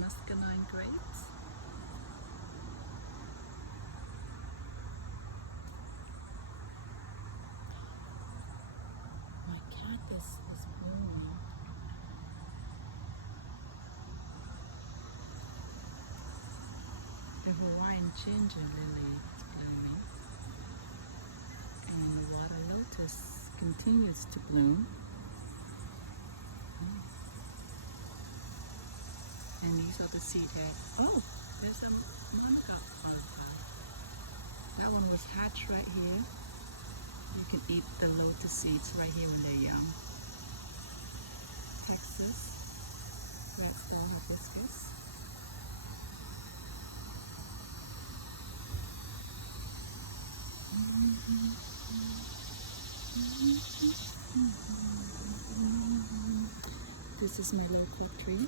muscadine grapes. My cactus is blooming. The Hawaiian ginger lily is blooming. And the water lotus continues to bloom. And these are the seed heads. Oh, there's a Monica butterfly. That one was hatched right here. You can eat the lotus seeds right here when they're young. Texas redstone hibiscus. This is my local tree.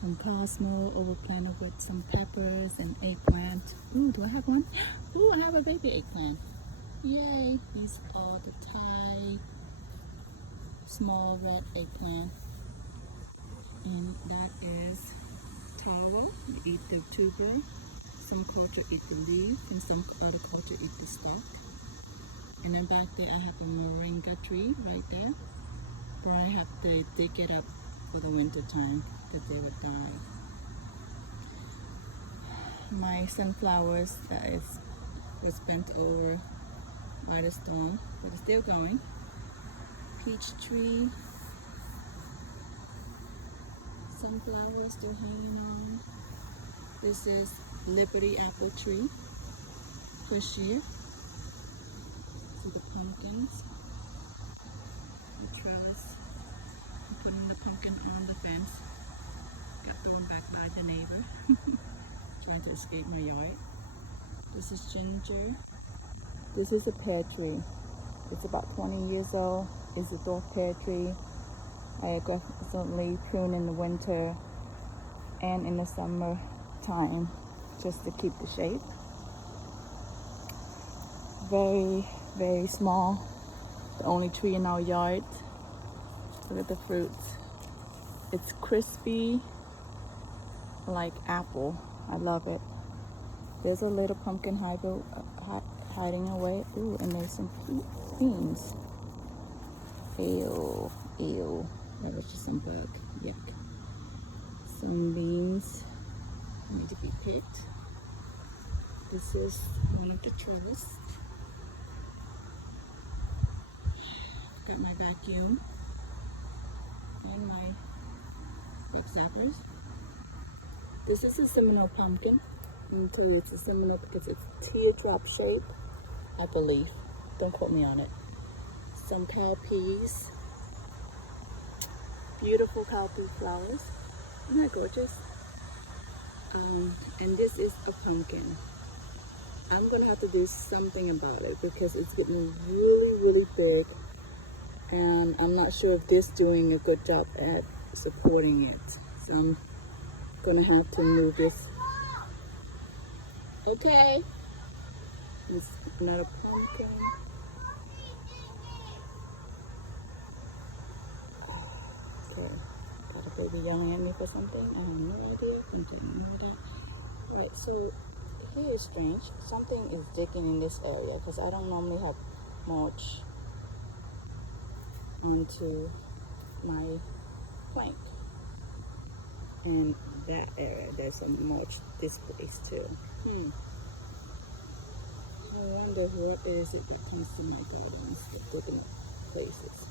Some cosmo overplanted with some peppers and eggplant. Ooh, do I have one? Ooh, I have a baby eggplant. Yay! These are the Thai small red eggplant. And that is taro. You eat the tuber. Some culture eat the leaf, and some other culture eat the stalk. And then back there I have a moringa tree right there. But I have to dig it up for the winter time that they would die. My sunflowers was bent over by the storm, but it's still going. Peach tree. Sunflowers still hanging on. This is Liberty apple tree. Pushier. See the pumpkins. The trellis. I'm putting the pumpkin on the fence. Got thrown back by the neighbor. Trying to escape my yard. This is ginger. This is a pear tree. It's about 20 years old. It's a dwarf pear tree. I aggressively prune in the winter and in the summer time just to keep the shape. Very, very small. The only tree in our yard. Look at the fruits. It's crispy like apple. I love it. There's a little pumpkin hybrid hiding away. Ooh, and there's some beans. Ew, ew. That was just some bug. Yuck. Some beans need to be picked. This is one of the trellis. Got my vacuum and my bug zappers. This is a Seminole pumpkin. I'll tell you it's a Seminole because it's teardrop shaped, I believe. Don't quote me on it. Some cowpeas. Beautiful cowpea flowers. Isn't that gorgeous? And this is a pumpkin. I'm gonna have to do something about it because it's getting really, really big. And I'm not sure if this is doing a good job at supporting it. So I'm gonna have to move this. Okay. It's another pumpkin. Okay. Got a baby yelling at me for something. I have no idea. Right, so here is strange. Something is digging in this area because I don't normally have mulch into my plank. And that area, there's some mulch this place too. I wonder what is it that comes to my gardens with different places.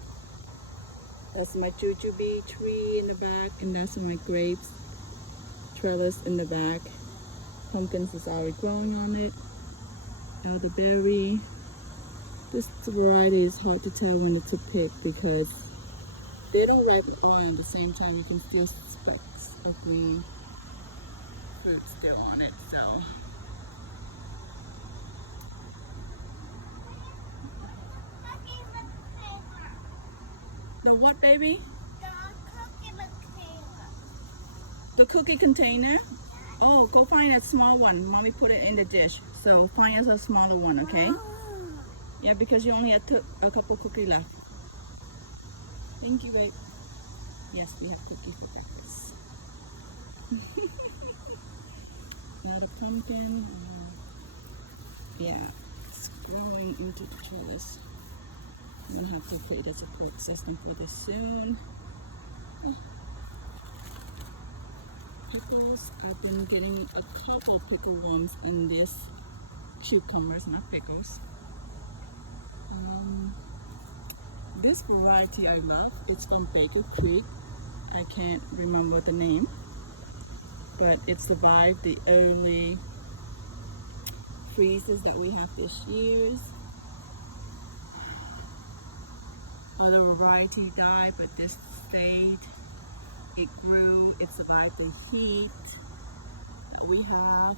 That's my jujube tree in the back, and that's my grapes trellis in the back. Pumpkins is already growing on it. Elderberry. This variety is hard to tell when to pick because they don't ripen all at the same time. You can still specks of green fruit still on it. So the what, baby? The cookie container? Oh, go find a small one. Mommy put it in the dish. So find us a smaller one, okay? Yeah, because you only have a couple cookies left. Thank you, babe. Yes, we have cookie for breakfast. Now the pumpkin, yeah, it's growing into the trellis. I'm gonna have to create a support system for this soon. Pickles, I've been getting a couple pickle worms in this cucumbers, not pickles. This variety I love, it's from Baker Creek. I can't remember the name, but it survived the early freezes that we have this year. Other variety died, but this stayed. It grew, it survived the heat that we have,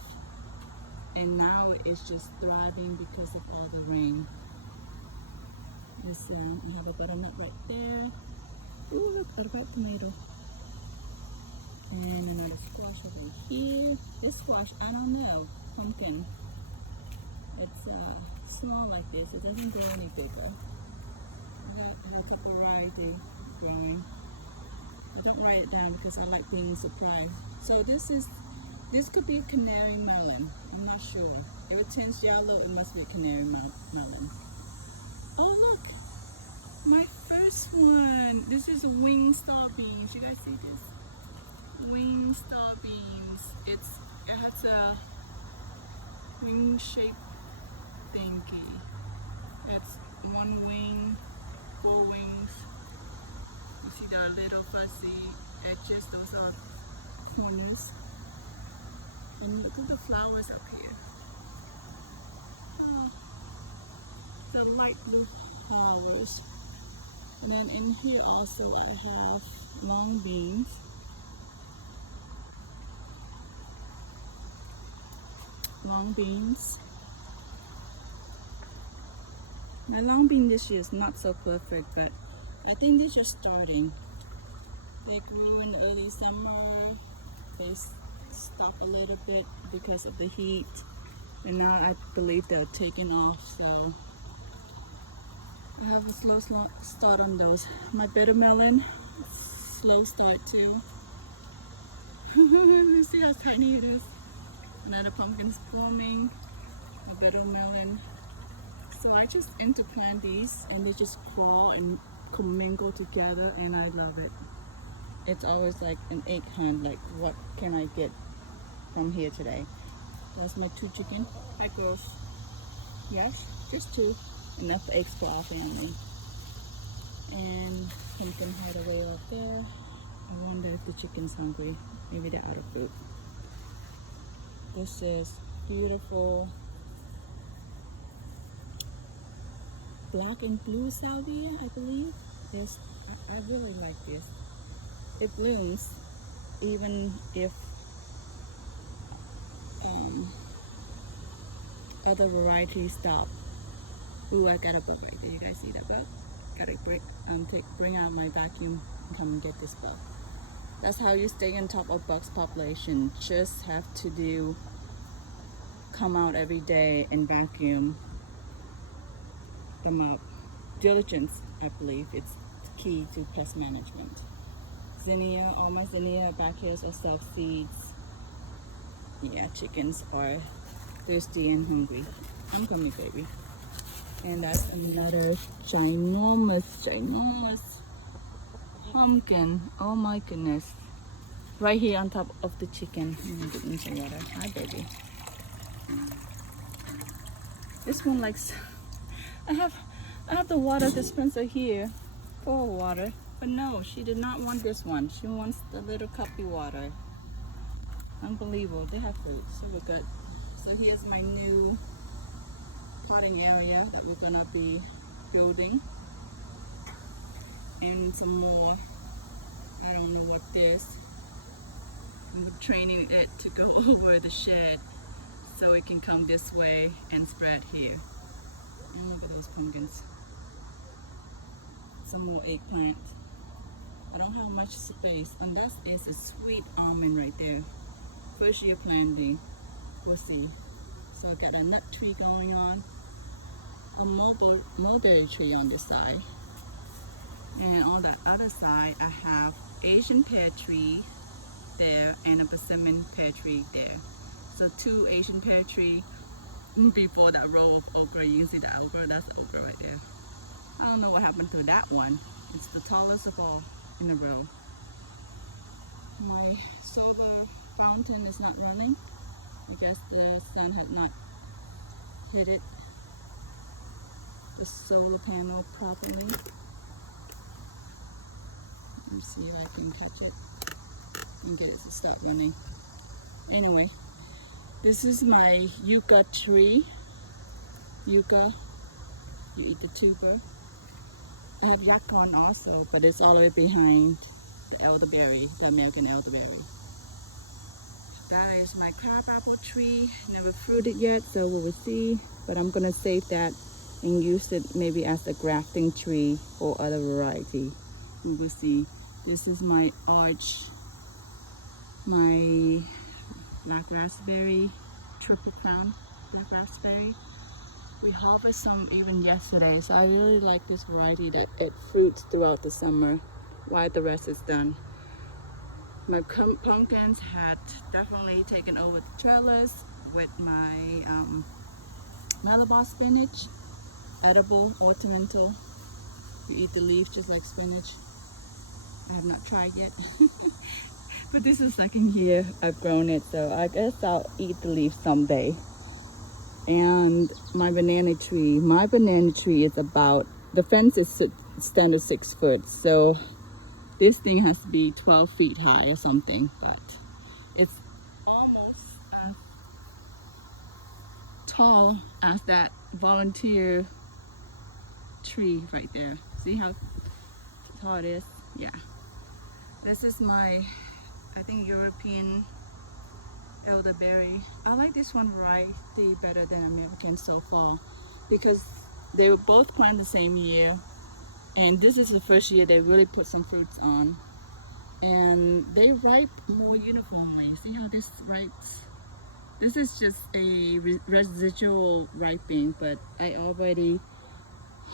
and now it's just thriving because of all the rain. We have a butternut right there. Ooh, look, buttercup tomato. And another squash over here. This squash, I don't know, pumpkin. It's small like this. It doesn't grow any bigger. A little variety growing. I don't write it down because I like being surprised. So this could be a canary melon. I'm not sure. If it turns yellow, it must be a canary melon. Oh look, my first one. This is wing star beans. You guys see this? Wing star beans. It has a wing shaped thingy. That's one wing, 4 wings. You see the little fuzzy edges? Those are corners. And look at the flowers up here. Oh, the light blue flowers. And then in here also I have long beans. Long beans. My long bean this year is not so perfect, but I think they're just starting. They grew in the early summer. They stopped a little bit because of the heat, and now I believe they're taking off. So I have a slow start on those. My bitter melon, slow start too. See how tiny it is. Another pumpkin's blooming. A bitter melon. So I just interplant these, and they just crawl and commingle together, and I love it. It's always like an egg hunt, like what can I get from here today? There's my 2 chicken. Hi girls. Yes, just 2. Enough eggs for our family. And pumpkin hideaway out there. I wonder if the chicken's hungry. Maybe they're out of food. This is beautiful black and blue salvia, I believe. I really like this. It blooms even if other varieties stop. Ooh, I got a bug right there. You guys see that bug? Gotta bring out my vacuum and come and get this bug. That's how you stay on top of bugs population. Just have to come out every day and vacuum them up. Diligence, I believe, it's key to pest management. Zinnia, all my zinnia back here are self-seeds. Yeah, chickens are thirsty and hungry. I'm coming, baby. And that's another ginormous pumpkin. Oh my goodness. Right here on top of the chicken. I'm gonna get in some water. Hi, baby. This one likes, I have the water dispenser here for water. But no, she did not want this one. She wants the little cuppy water. Unbelievable. They have food, so we're good. So here's my new potting area that we're gonna be building. And some more, I don't know what this. I'm training it to go over the shed so it can come this way and spread here. And look at those pumpkins. Some more eggplant. I don't have much space, and that is a sweet almond right there. First year planting, we'll see. So I got a nut tree going on, a mulberry tree on this side, And on that other side, I have Asian pear tree there and a persimmon pear tree there. So two Asian pear tree before that row of okra. You can see the okra, that's okra right there. I don't know what happened to that one. It's the tallest of all in a row. My solar fountain is not running. I guess the sun had not hit it, the solar panel properly. Let me see if I can catch it and get it to start running. Anyway, this is my yucca tree. Yucca, you eat the tuber. I have yacon also, but it's all the way behind the elderberry, the American elderberry. That is my crabapple tree. Never fruited yet, so we will see. But I'm gonna save that and use it maybe as a grafting tree or other variety. We will see. This is my arch, my black raspberry, triple crown black raspberry. We harvested some even yesterday, so I really like this variety that it fruits throughout the summer while the rest is done. My pumpkins had definitely taken over the trellis with my Malabar spinach, edible, ornamental. You eat the leaf just like spinach. I have not tried yet, but this is second year I've grown it, so I guess I'll eat the leaf someday. And my banana tree is about, the fence is standard 6 foot, so this thing has to be 12 feet high or something, but it's almost as tall as that volunteer tree right there. See how tall it is? Yeah. This is my, I think, European elderberry. I like this one variety better than American so far because they were both planted the same year, and this is the first year they really put some fruits on, and they ripe more uniformly. See how this ripes? This is just a residual ripening, but I already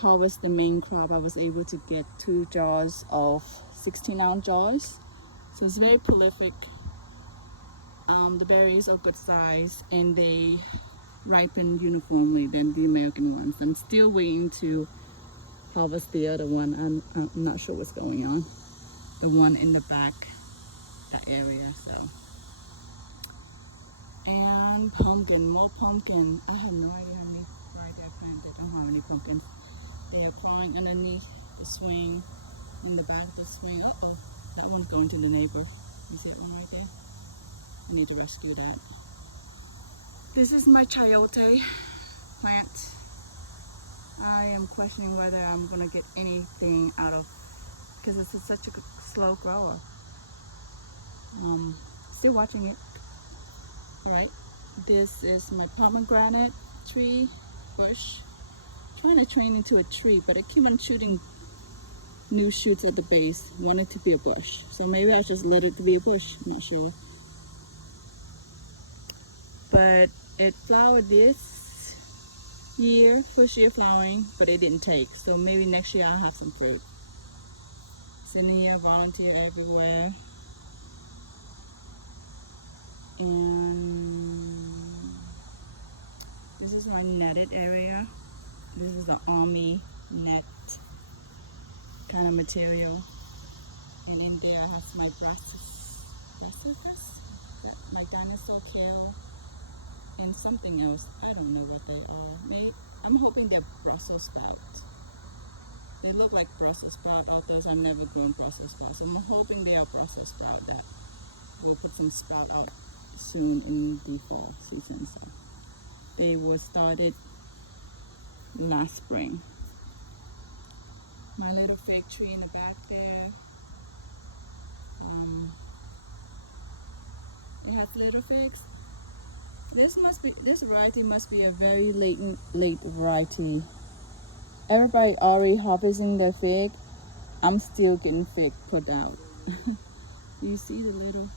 harvest the main crop. I was able to get 2 jars of 16-ounce jars, so it's very prolific. The berries are good size and they ripen uniformly than the American ones. I'm still waiting to harvest the other one. I'm not sure what's going on. The one in the back, that area, so. And pumpkin, more pumpkin. I have no idea how many variety I planted. I don't have any pumpkins. They are growing underneath the swing, in the back of the swing. Uh-oh, that one's going to the neighbor. Is that one right there? I need to rescue that. This is my chayote plant. I am questioning whether I'm gonna get anything out of, because it's such a slow grower. Still watching it. All right, this is my pomegranate tree bush. I'm trying to train into a tree, but I keep on shooting new shoots at the base. Want it to be a bush, so maybe I'll just let it to be a bush. I'm not sure. But it flowered this year, first year flowering, but it didn't take. So maybe next year I'll have some fruit. Zinnia, volunteer everywhere. And this is my netted area. This is the army net kind of material. And in there I have my brassicas, my dinosaur kale, and something else. I don't know what they are. I'm hoping they're Brussels sprouts. They look like Brussels sprout, although I've never grown Brussels sprouts. I'm hoping they are Brussels sprout that will put some sprout out soon in the fall season. So they were started last spring. My little fig tree in the back there. It has little figs. This variety must be a very late variety. Everybody already harvesting their fig. I'm still getting fig put out. You see the little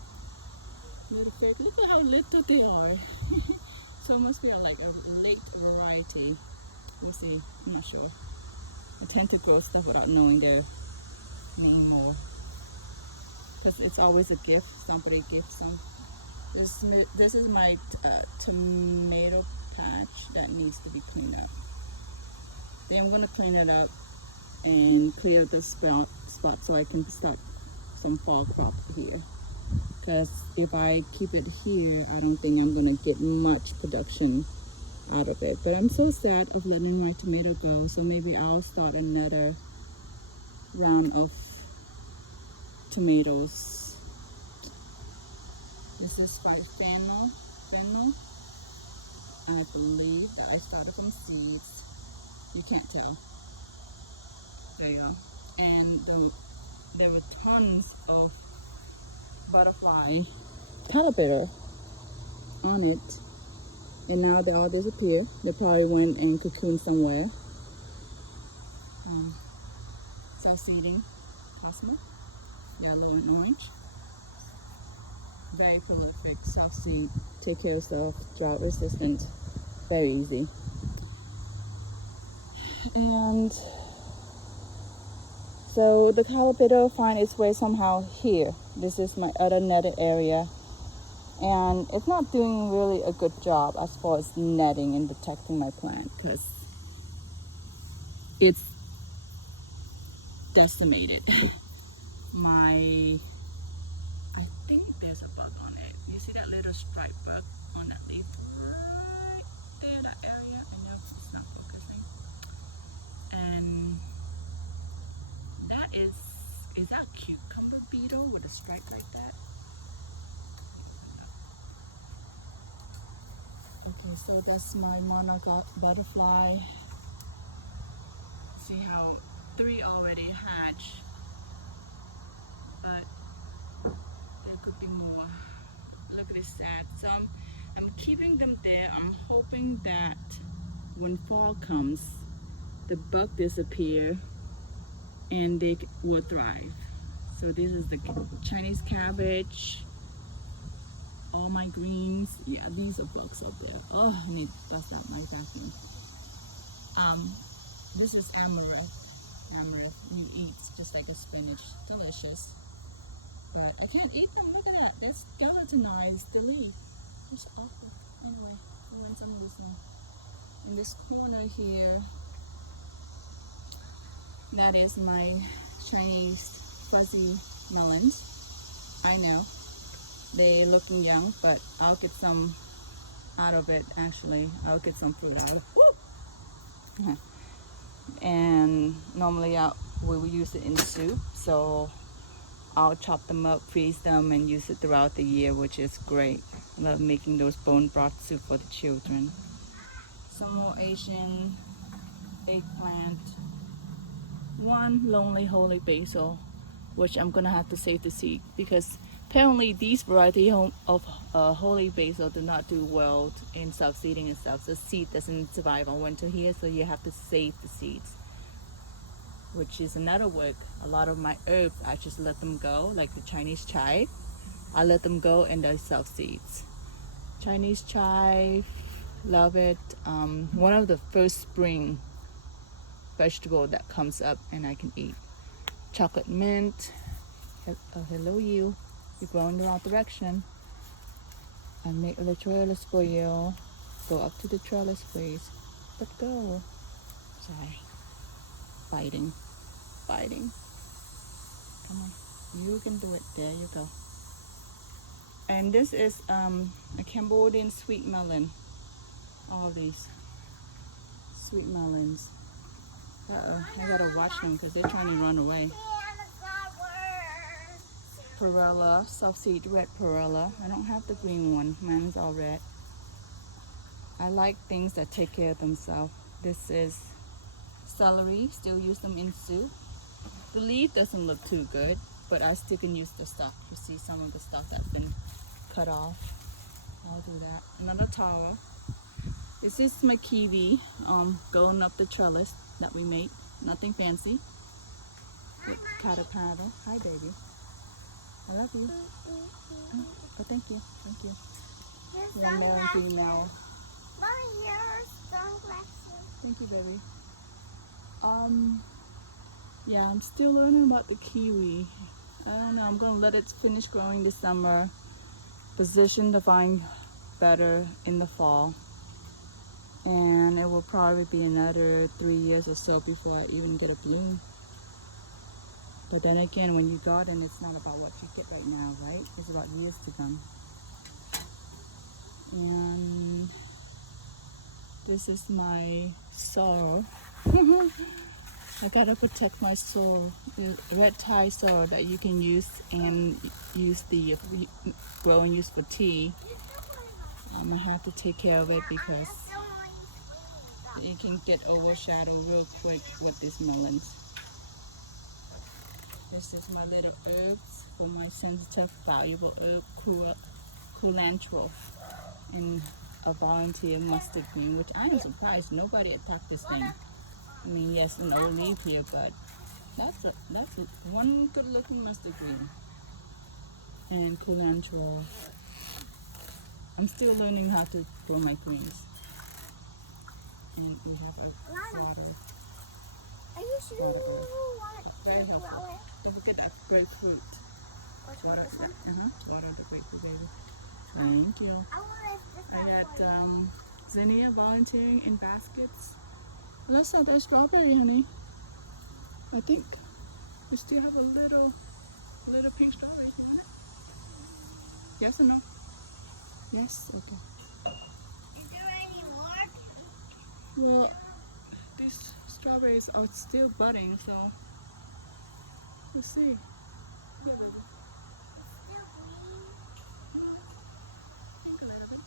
fig? Look at how little they are. So it must be like a late variety. Let me see. I'm not sure. I tend to grow stuff without knowing their me more. Because it's always a gift. Somebody gives some. This is my tomato patch that needs to be cleaned up. Then I'm going to clean it up and clear the spot so I can start some fall crop here. Because if I keep it here, I don't think I'm going to get much production out of it. But I'm so sad of letting my tomato go, so maybe I'll start another round of tomatoes. This is by fennel. I believe that I started from seeds. You can't tell. There you go. And there were tons of butterfly caterpillar on it, and now they all disappear. They probably went and cocooned somewhere. Self-seeding cosmo, yellow and orange. Very prolific, self-seed, take care of self, drought resistant, very easy. And so the caterpillar find its way somehow here. This is my other netted area, and it's not doing really a good job as far as netting and protecting my plant because it's decimated. I think there's a bug on it. You see that little striped bug on that leaf right there, that area? I know it's not focusing. And that is that cucumber beetle with a stripe like that? Okay, so that's my monarch butterfly. See how 3 already hatched, but there could be more. Look at this sad. So I'm keeping them there. I'm hoping that when fall comes, the bug disappear and they will thrive. So this is the Chinese cabbage, all my greens. Yeah, these are bugs up there. Oh, I need to dust out my vacuum. This is amaranth. Amaranth you eat just like a spinach, delicious. But I can't eat them. Look at that. They're skeletonized. The leaf. It's awful. Anyway, I'll learn some of these now. In this corner here, that is my Chinese fuzzy melons. I know they're looking young, but I'll get some out of it. Actually, I'll get some fruit out of it. And normally we will use it in soup, so I'll chop them up, freeze them, and use it throughout the year, which is great. I love making those bone broth soup for the children. Some more Asian eggplant. One lonely holy basil, which I'm gonna have to save the seed because apparently these variety of holy basil do not do well in self-seeding and stuff. The seed doesn't survive on winter here, so you have to save the seeds, which is another work. A lot of my herbs, I just let them go, like the Chinese chive. I let them go and they self-seeds. Chinese chive, love it. One of the first spring vegetable that comes up and I can eat. Chocolate mint. Hello you. You're growing the wrong direction. I make the trellis for you. Go up to the trellis, please. Let go. Sorry. Fighting. Come on. You can do it. There you go. And this is a Cambodian sweet melon. All these sweet melons. I gotta watch them because they're trying to run away. Perilla, self-seed red perilla. I don't have the green one. Mine's all red. I like things that take care of themselves. This is celery. Still use them in soup. The leaf doesn't look too good, but I still can use the stalk. You see some of the stalk that's been cut off. I'll do that. Another towel. This is my kiwi going up the trellis that we made. Nothing fancy. With caterpillar. Hi, baby. I love you. Oh, thank you. You're married green now. Mommy, your sunglasses. Thank you, baby. Yeah, I'm still learning about the kiwi. I don't know, I'm gonna let it finish growing this summer, position the vine better in the fall, and it will probably be another 3 years or so before I even get a bloom. But then again, when you garden, it's not about what you get right now, right? It's about years to come. And this is my sorrel. I gotta protect my sorrel. The red Thai sorrel that you can use and use the grow and use for tea. I'm gonna have to take care of it because it can get overshadowed real quick with these melons. This is my little herbs for my sensitive, valuable herb, culantro, and a volunteer mustard green, which I am surprised nobody attacked this thing. I mean, yes, an old leaf here, but that's one good-looking mustard green. And culantro. I'm still learning how to grow my greens. And we have a water. Are you sure you want Very to helpful. grow it? Don't forget that grapefruit. Which one, Water this one? water the grapefruit, baby. Thank you. I want this I one got for you. Zinnia volunteering in baskets. That's not that strawberry, honey. I think we still have a little pink strawberry. You want it? Yes or no? Yes. Okay. Is there any more? Well, these strawberries are still budding, so we'll see. Yeah, baby. Still green. Pink a little bit.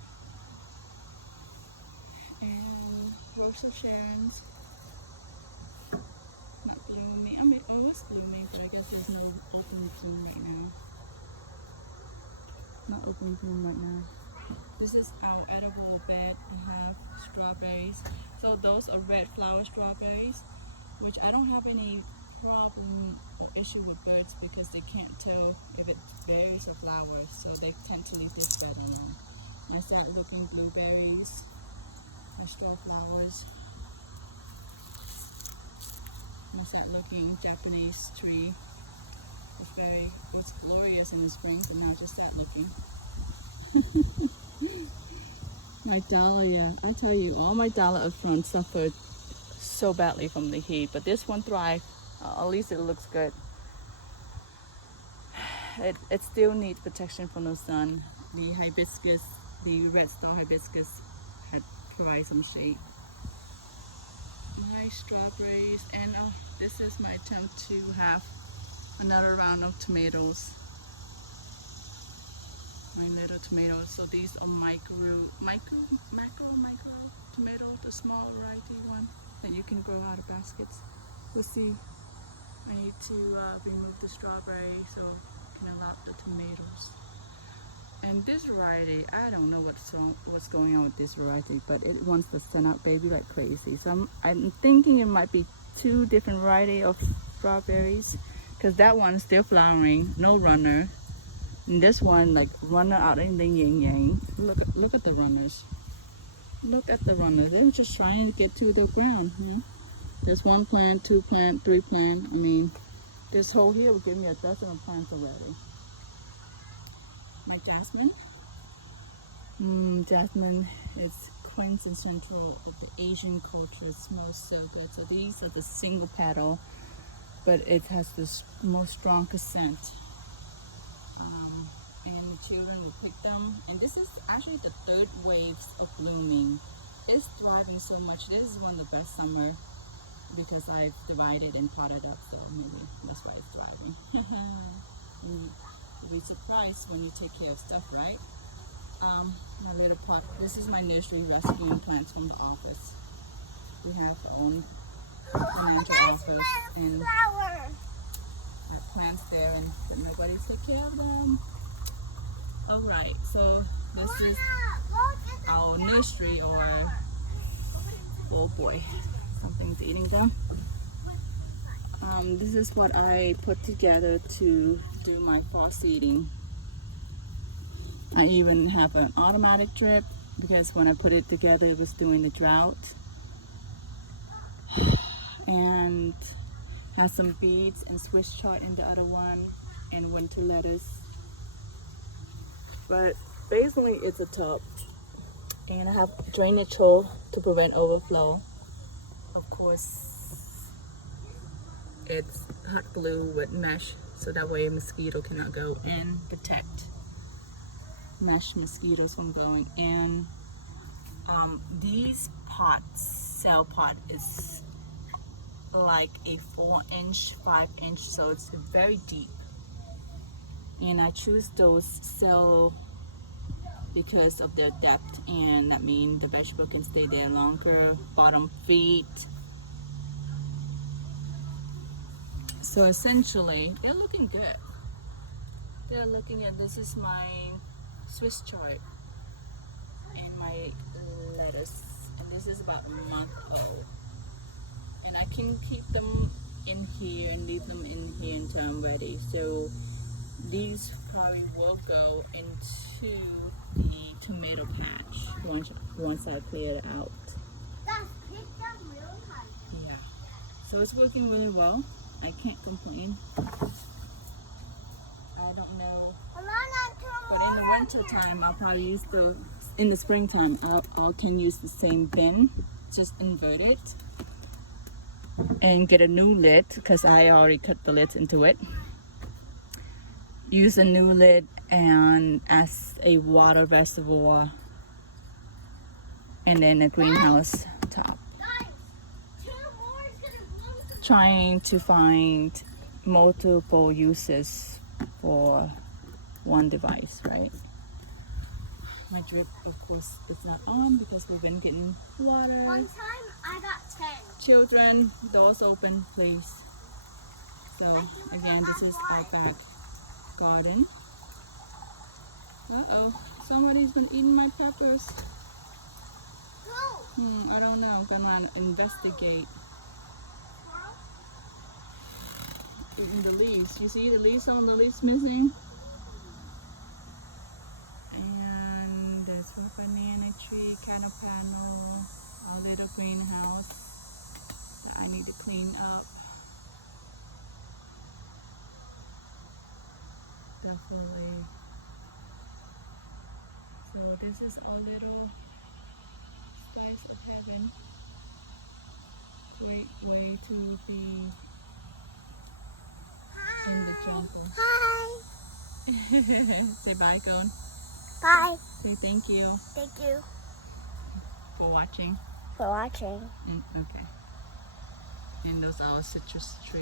And Rose of Sharon's not blooming. I mean, oh, it's blooming, but I guess there's no open bloom right now. Not open bloom right now. This is our edible bed. We have strawberries. So those are red flower strawberries, which I don't have any problem or issue with birds because they can't tell if it's berries or flowers, so they tend to leave this bed alone. I started looking blueberries, my straw flowers. I started looking Japanese tree. It's glorious in the spring, so now I just start looking. My dahlia, I tell you, all my dahlia up front suffered so badly from the heat, but this one thrived. At least it looks good. It still needs protection from the sun. The hibiscus, the red star hibiscus, had provided some shade. Nice strawberries, and this is my attempt to have another round of tomatoes. My little tomatoes. So these are macro tomato, the small variety one that you can grow out of baskets. We'll see. I need to remove the strawberry so I can allow the tomatoes. And this variety, I don't know what's going on with this variety, but it wants to send out baby like crazy. So I'm thinking it might be two different variety of strawberries, because that one's still flowering, no runner. And this one, like, runner out in the yin yang. Look at the runners. Look at the runners. They're just trying to get to the ground. You know? There's one plant, two plant, three plant. I mean, this hole here will give me a dozen of plants already. My jasmine. Jasmine is quintessential of the Asian culture. It smells so good. So these are the single petal, but it has this most strongest scent. And children will pick them. And this is actually the third waves of blooming. It's thriving so much. This is one of the best summer because I've divided and potted up, so maybe that's why it's thriving. You'll be surprised when you take care of stuff, right? My little pot. This is my nursery rescuing plants from the office. We have our own financial office and Flower. I have plants there, but nobody took care of them. All right, so this is our nursery, or oh boy, something's eating them. This is what I put together to do my fall seeding. I even have an automatic drip because when I put it together, it was during the drought. And Has some beets and Swiss chard in the other one, and winter lettuce. But basically it's a tub. And I have drainage hole to prevent overflow. Of course, it's hot glue with mesh, so that way a mosquito cannot go and detect mesh mosquitoes from going in. These pots, cell pot is like a 4-inch, 5-inch, so it's very deep. And I choose those cell because of their depth, and that means the vegetable can stay there longer. Bottom feet. So essentially, they're looking good. They're looking at, this is my Swiss chard and my lettuce, and this is about a month old. And I can keep them in here and leave them in here until I'm ready. So these probably will go into the tomato patch once I clear it out. That's picked up really high. Yeah. So it's working really well. I can't complain. I don't know. But in the winter time, I'll probably use in the springtime, I can use the same bin, just invert it and get a new lid because I already cut the lids into it. Use a new lid and as a water reservoir, and then a greenhouse top. Guys, 2 more is gonna blow. Trying to find multiple uses for one device, right? My drip, of course, is not on because we've been getting water. One time I got 10. Children, doors open, please. So again, this is our back garden. Uh-oh, somebody's been eating my peppers. Who? I don't know. Gonna investigate. Eating the leaves. You see the leaves? Some of the leaves missing. And there's one banana tree, canopy panel, our little greenhouse that I need to clean up. Definitely. So this is our little spice of heaven. Great way to be in the jungle. Hi. Say bye, Gon. Bye. Say thank you Thank you for watching. for watching. Okay. And those are our citrus tree.